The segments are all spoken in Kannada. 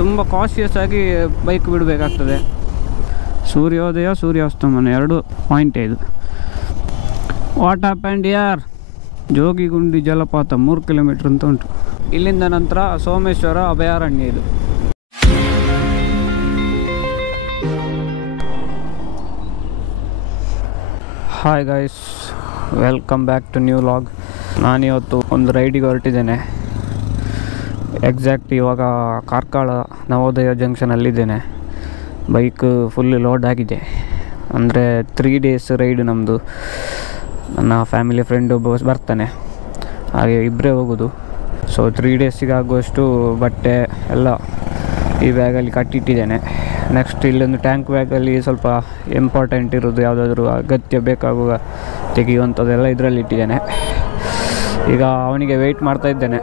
ತುಂಬ ಕಾಶಿಯಸ್ ಆಗಿ ಬೈಕ್ ಬಿಡಬೇಕಾಗ್ತದೆ. ಸೂರ್ಯೋದಯ ಸೂರ್ಯಾಸ್ತಮನ 2 ಪಾಯಿಂಟೇ ಇದು. ವಾಟ್ ಹ್ಯಾಪೆಂಡ್ ಯಾರ್? ಜೋಗಿಗುಂಡಿ ಜಲಪಾತ 3 ಕಿಲೋಮೀಟ್ರ್ ಅಂತ ಉಂಟು. ಇಲ್ಲಿಂದ ನಂತರ ಸೋಮೇಶ್ವರ ಅಭಯಾರಣ್ಯ ಇದು. Hi guys, welcome back to new vlog. ನಾನಿವತ್ತು ಒಂದು ರೈಡಿಗೆ ಹೊರಟಿದ್ದೇನೆ. ಎಕ್ಸಾಕ್ಟ್ ಇವಾಗ ಕಾರ್ಕಳ ನವೋದಯ ಜಂಕ್ಷನಲ್ಲಿದ್ದೇನೆ. ಬೈಕ್ ಫುಲ್ ಲೋಡ್ ಆಗಿದೆ. ಅಂದರೆ 3 ಡೇಸ್ ರೈಡ್ ನಮ್ಮದು. ನನ್ನ ಫ್ಯಾಮಿಲಿ ಫ್ರೆಂಡು ಬರ್ತಾನೆ, ಹಾಗೆ ಇಬ್ಬರೇ ಹೋಗೋದು. ಸೊ 3 ಡೇಸಿಗೆ ಆಗುವಷ್ಟು ಬಟ್ಟೆ ಎಲ್ಲ ಈ ಬ್ಯಾಗಲ್ಲಿ ಕಟ್ಟಿಟ್ಟಿದ್ದೇನೆ. ನೆಕ್ಸ್ಟ್ ಇಲ್ಲೊಂದು ಟ್ಯಾಂಕ್ ಬ್ಯಾಗಲ್ಲಿ ಸ್ವಲ್ಪ ಇಂಪಾರ್ಟೆಂಟ್ ಇರೋದು, ಯಾವುದಾದ್ರೂ ಅಗತ್ಯ ಬೇಕಾಗುವ ತೆಗೆಯುವಂಥದ್ದೆಲ್ಲ ಇದರಲ್ಲಿ ಇಟ್ಟಿದ್ದೇನೆ. ಈಗ ಅವನಿಗೆ ವೆಯ್ಟ್ ಮಾಡ್ತಾ ಇದ್ದೇನೆ.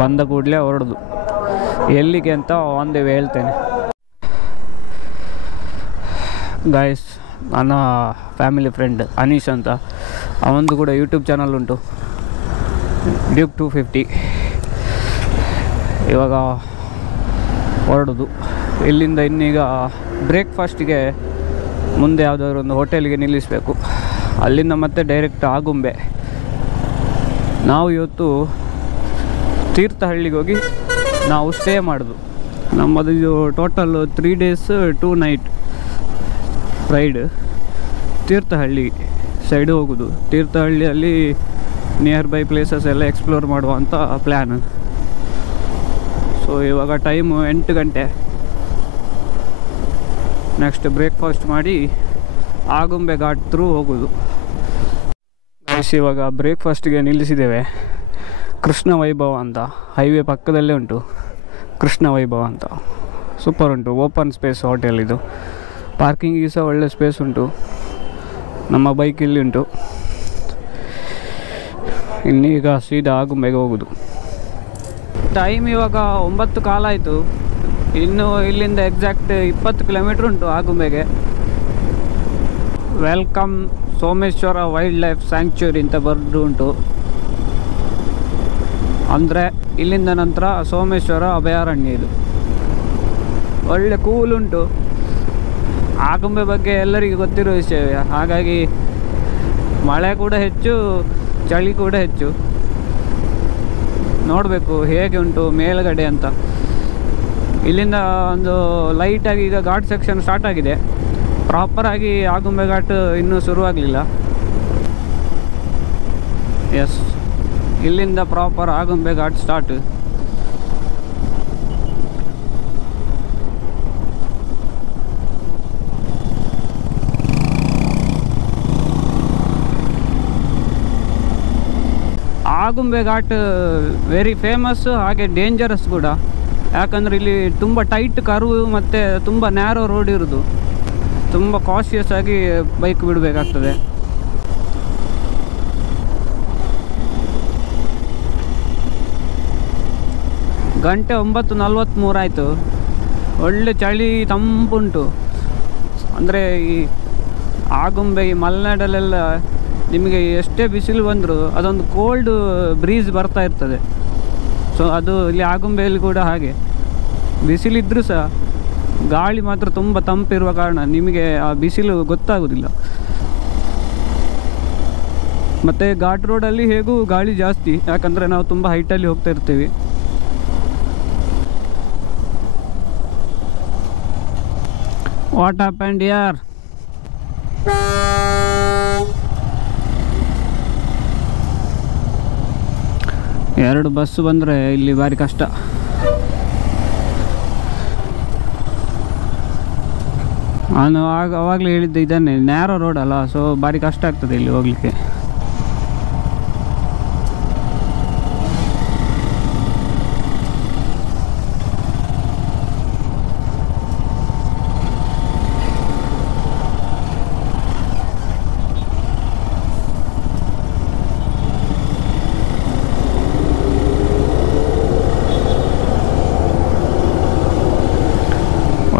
ಬಂದ ಕೂಡಲೇ ಹೊರಡೋದು. ಎಲ್ಲಿಗೆ ಅಂತ ಆನ್ ದ ವೇ ಹೇಳ್ತೇನೆ. ಗಾಯ್ಸ್, ನನ್ನ ಫ್ಯಾಮಿಲಿ ಫ್ರೆಂಡ್ ಅನೀಶ್ ಅಂತ, ಅವನದು ಕೂಡ ಯೂಟ್ಯೂಬ್ ಚಾನಲ್ ಉಂಟು, ಡ್ಯೂಕ್ 250. ಇವಾಗ ಹೊರಡೋದು ಇಲ್ಲಿಂದ. ಇನ್ನೀಗ ಬ್ರೇಕ್ಫಾಸ್ಟಿಗೆ ಮುಂದೆ ಯಾವುದಾದ್ರು ಒಂದು ಹೋಟೆಲಿಗೆ ನಿಲ್ಲಿಸಬೇಕು. ಅಲ್ಲಿಂದ ಮತ್ತೆ ಡೈರೆಕ್ಟ್ ಆಗುಂಬೆ. ನಾವು ಇವತ್ತು ತೀರ್ಥಹಳ್ಳಿಗೆ ಹೋಗಿ ನಾವು ಸ್ಟೇ ಮಾಡೋದು. ನಮ್ಮದು ಇದು total 3 days 2 night ride. Tirthahalli side ಹೋಗೋದು. ತೀರ್ಥಹಳ್ಳಿಯಲ್ಲಿ ನಿಯರ್ ಬೈ ಪ್ಲೇಸಸ್ ಎಲ್ಲ ಎಕ್ಸ್ಪ್ಲೋರ್ ಮಾಡುವಂಥ ಪ್ಲ್ಯಾನ್. ಸೊ ಇವಾಗ ಟೈಮು 8 ಗಂಟೆ. ನೆಕ್ಸ್ಟ್ ಬ್ರೇಕ್ಫಾಸ್ಟ್ ಮಾಡಿ ಆಗುಂಬೆ ಘಾಟ್ ಥ್ರೂ ಹೋಗೋದು. ಗೈಸ್, ಇವಾಗ ಬ್ರೇಕ್ಫಾಸ್ಟಿಗೆ ನಿಲ್ಲಿಸಿದ್ದೇವೆ. ಕೃಷ್ಣ ವೈಭವ ಅಂತ, ಹೈವೇ ಪಕ್ಕದಲ್ಲೇ ಉಂಟು ಕೃಷ್ಣ ವೈಭವ ಅಂತ. ಸೂಪರ್ ಉಂಟು, ಓಪನ್ ಸ್ಪೇಸ್ ಹೋಟೆಲ್ ಇದು. ಪಾರ್ಕಿಂಗಿಗೆ ಸಹ ಒಳ್ಳೆ ಸ್ಪೇಸ್ ಉಂಟು. ನಮ್ಮ ಬೈಕ್ ಇಲ್ಲಿ ಉಂಟು. ಇನ್ನೀಗ ಸೀದಾ ಆಗುಂಬೆಗೆ ಹೋಗೋದು. ಟೈಮ್ ಇವಾಗ 9 ಕಾಲ ಆಯಿತು. ಇನ್ನು ಇಲ್ಲಿಂದ ಎಕ್ಸಾಕ್ಟ್ 20 ಕಿಲೋಮೀಟ್ರ್ ಉಂಟು ಆಗುಂಬೆಗೆ. Welcome Someshwara wildlife sanctuary ಅಂತ ಬರೆದು ಉಂಟು. ಅಂದರೆ ಇಲ್ಲಿಂದ ನಂತರ ಸೋಮೇಶ್ವರ ಅಭಯಾರಣ್ಯ ಇದು. ಒಳ್ಳೆ ಕೂಲ್ ಉಂಟು. ಆಗುಂಬೆ ಬಗ್ಗೆ ಎಲ್ಲರಿಗೂ ಗೊತ್ತಿರೋ ವಿಷಯವೇ. ಹಾಗಾಗಿ ಮಳೆ ಕೂಡ ಹೆಚ್ಚು, ಚಳಿ ಕೂಡ ಹೆಚ್ಚು. ನೋಡಬೇಕು ಹೇಗೆ ಉಂಟು ಮೇಲುಗಡೆ ಅಂತ. ಇಲ್ಲಿಂದ ಒಂದು ಲೈಟಾಗಿ ಈಗ ಘಾಟ್ ಸೆಕ್ಷನ್ ಸ್ಟಾರ್ಟ್ ಆಗಿದೆ. ಪ್ರಾಪರಾಗಿ ಆಗುಂಬೆ ಘಾಟ್ ಇನ್ನೂ ಶುರುವಾಗಲಿಲ್ಲ. ಎಸ್, ಇಲ್ಲಿಂದ proper Agumbe ghat start. Agumbe ghat very famous, ಹಾಗೆ ಡೇಂಜರಸ್ ಕೂಡ. ಯಾಕಂದರೆ ಇಲ್ಲಿ ತುಂಬ ಟೈಟ್ ಕರ್ವ್ ಮತ್ತು ತುಂಬ ನ್ಯಾರೋ ರೋಡ್ ಇರೋದು. ತುಂಬ ಕಾಶಿಯಸ್ ಆಗಿ ಬೈಕ್ ಬಿಡಬೇಕಾಗ್ತದೆ. ಗಂಟೆ 9:43 ಆಯಿತು. ಒಳ್ಳೆ ಚಳಿ, ತಂಪುಂಟು. ಅಂದರೆ ಈ ಆಗುಂಬೆ, ಈ ಮಲೆನಾಡಲ್ಲೆಲ್ಲ ನಿಮಗೆ ಎಷ್ಟೇ ಬಿಸಿಲು ಬಂದರೂ ಅದೊಂದು ಕೋಲ್ಡ್ ಬ್ರೀಸ್ ಬರ್ತಾ ಇರ್ತದೆ. ಸೊ ಅದು ಇಲ್ಲಿ ಆಗುಂಬೆಯಲ್ಲಿ ಕೂಡ ಹಾಗೆ. ಬಿಸಿಲಿದ್ದರೂ ಸಹ ಗಾಳಿ ಮಾತ್ರ ತುಂಬ ತಂಪಿರುವ ಕಾರಣ ನಿಮಗೆ ಆ ಬಿಸಿಲು ಗೊತ್ತಾಗೋದಿಲ್ಲ. ಮತ್ತು ಘಾಟ್ ರೋಡಲ್ಲಿ ಹೇಗೂ ಗಾಳಿ ಜಾಸ್ತಿ, ಯಾಕಂದರೆ ನಾವು ತುಂಬ ಹೈಟಲ್ಲಿ ಹೋಗ್ತಾ ಇರ್ತೀವಿ. ವಾಟ್ ಹ್ಯಾಪೆಂಡ್ ಯಾರ್? ಎರಡು ಬಸ್ಸು ಬಂದರೆ ಇಲ್ಲಿ ಭಾರಿ ಕಷ್ಟ. ನಾನು ಆವಾಗಲೇ ಹೇಳಿದ್ದೆ, ಇದನ್ನೇ ನ್ಯಾರೋ ರೋಡ್ ಅಲ್ಲ, ಸೊ ಭಾರಿ ಕಷ್ಟ ಆಗ್ತದೆ ಇಲ್ಲಿ ಹೋಗಲಿಕ್ಕೆ.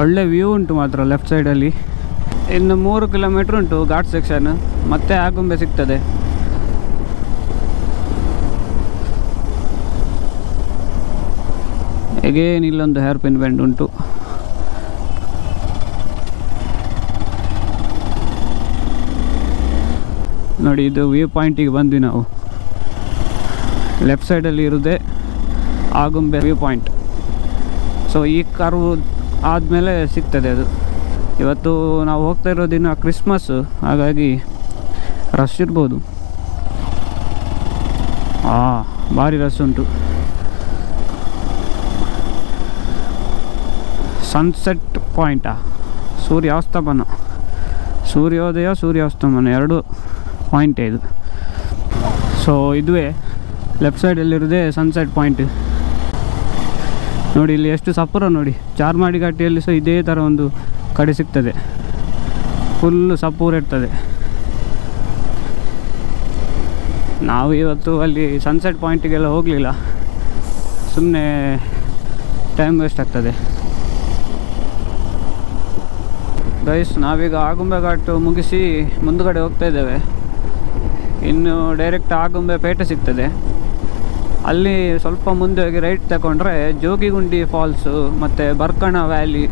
ಒಳ್ಳೆ ವ್ಯೂ ಉಂಟು ಮಾತ್ರ ಲೆಫ್ಟ್ ಸೈಡಲ್ಲಿ. ಇನ್ನು 3 ಕಿಲೋಮೀಟ್ರ್ ಉಂಟು ಘಾಟ್ ಸೆಕ್ಷನ್, ಮತ್ತೆ ಆಗುಂಬೆ ಸಿಗ್ತದೆ. ಅಗೇನ್ ಇಲ್ಲೊಂದು ಹೇರ್ ಪಿನ್ ಬೆಂಡ್ ಉಂಟು. ನೋಡಿ, ಇದು ವ್ಯೂ ಪಾಯಿಂಟಿಗೆ ಬಂದ್ವಿ ನಾವು. ಲೆಫ್ಟ್ ಸೈಡಲ್ಲಿ ಇರೋದೇ ಆಗುಂಬೆ ವ್ಯೂ ಪಾಯಿಂಟ್. ಸೊ ಈ ಕರ್ವ್ ಆದಮೇಲೆ ಸಿಗ್ತದೆ ಅದು. ಇವತ್ತು ನಾವು ಹೋಗ್ತಾ ಇರೋ ದಿನ ಕ್ರಿಸ್ಮಸ್, ಹಾಗಾಗಿ ರಶ್ ಇರ್ಬೋದು. ಭಾರಿ ರಶ್ ಉಂಟು. ಸನ್ಸೆಟ್ ಪಾಯಿಂಟಾ, ಸೂರ್ಯಾಸ್ತಮನ, ಸೂರ್ಯೋದಯ ಸೂರ್ಯಾಸ್ತಮನ ಎರಡು ಪಾಯಿಂಟೇ ಇದು. ಸೊ ಇದುವೇ ಲೆಫ್ಟ್ ಸೈಡಲ್ಲಿರೋದೇ ಸನ್ಸೆಟ್ ಪಾಯಿಂಟ್. ನೋಡಿ ಇಲ್ಲಿ ಎಷ್ಟು ಸಪುರ ನೋಡಿ. ಚಾರ್ಮಾಡಿ ಘಾಟಿಯಲ್ಲಿ ಸಹ ಇದೇ ಥರ ಒಂದು ಕಡೆ ಸಿಗ್ತದೆ, ಫುಲ್ಲು ಸಪೂರ ಇರ್ತದೆ. ನಾವು ಇವತ್ತು ಅಲ್ಲಿ ಸನ್ಸೆಟ್ ಪಾಯಿಂಟಿಗೆಲ್ಲ ಹೋಗಲಿಲ್ಲ, ಸುಮ್ಮನೆ ಟೈಮ್ ವೇಸ್ಟ್ ಆಗ್ತದೆ. ಗೈಸ್, ನಾವೀಗ ಆಗುಂಬೆ ಘಾಟ್ ಮುಗಿಸಿ ಮುಂದುಗಡೆ ಹೋಗ್ತಾ ಇದ್ದೇವೆ. ಇನ್ನು ಡೈರೆಕ್ಟ್ ಆಗುಂಬೆ ಪೇಟೆ ಸಿಗ್ತದೆ. ಅಲ್ಲಿ ಸ್ವಲ್ಪ ಮುಂದೆ ಹೋಗಿ ರೈಟ್ ತಗೊಂಡ್ರೆ ಜೋಗಿಗುಂಡಿ ಫಾಲ್ಸು ಮತ್ತು ಬರ್ಕಣ ವ್ಯಾಲಿ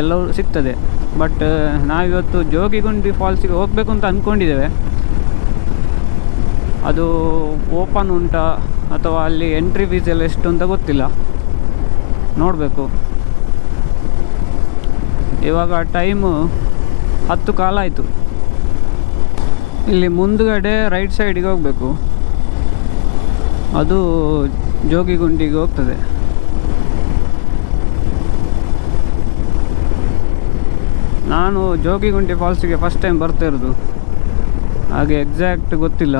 ಎಲ್ಲವೂ ಸಿಗ್ತದೆ. ಬಟ್ ನಾವಿವತ್ತು ಜೋಗಿಗುಂಡಿ ಫಾಲ್ಸಿಗೆ ಹೋಗಬೇಕು ಅಂತ ಅಂದ್ಕೊಂಡಿದ್ದೇವೆ. ಅದು ಓಪನ್ ಉಂಟಾ ಅಥವಾ ಅಲ್ಲಿ ಎಂಟ್ರಿ ಫೀಸ್ ಎಲ್ಲ ಎಷ್ಟು ಅಂತ ಗೊತ್ತಿಲ್ಲ, ನೋಡಬೇಕು. ಇವಾಗ ಟೈಮು 10 ಕಾಲ ಆಯಿತು. ಇಲ್ಲಿ ಮುಂದುಗಡೆ ರೈಟ್ ಸೈಡಿಗೆ ಹೋಗಬೇಕು, ಅದು ಜೋಗಿಗುಂಡಿಗೆ ಹೋಗ್ತದೆ. ನಾನು ಜೋಗಿಗುಂಡಿ ಫಾಲ್ಸಿಗೆ ಫಸ್ಟ್ ಟೈಮ್ ಬರ್ತಾ ಇರೋದು, ಹಾಗೆ ಎಕ್ಸಾಕ್ಟ್ ಗೊತ್ತಿಲ್ಲ.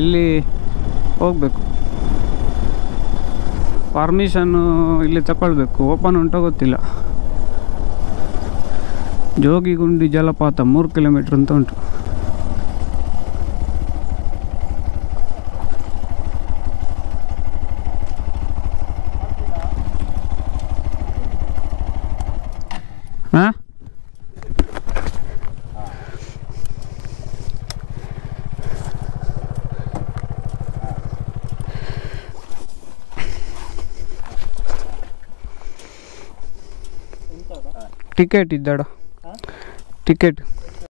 ಇಲ್ಲಿ ಹೋಗಬೇಕು, ಪರ್ಮಿಷನ್ನು ಇಲ್ಲಿ ತಗೊಳ್ಬೇಕು. ಓಪನ್ ಉಂಟೋ ಗೊತ್ತಿಲ್ಲ. ಜೋಗಿಗುಂಡಿ ಜಲಪಾತ 3 ಕಿಲೋಮೀಟ್ರ್ ಅಂತ ಉಂಟು. ಹಾಂ, ಟಿಕೆಟ್ ಇದ್ದಾಡ, ಟಿಕೆಟ್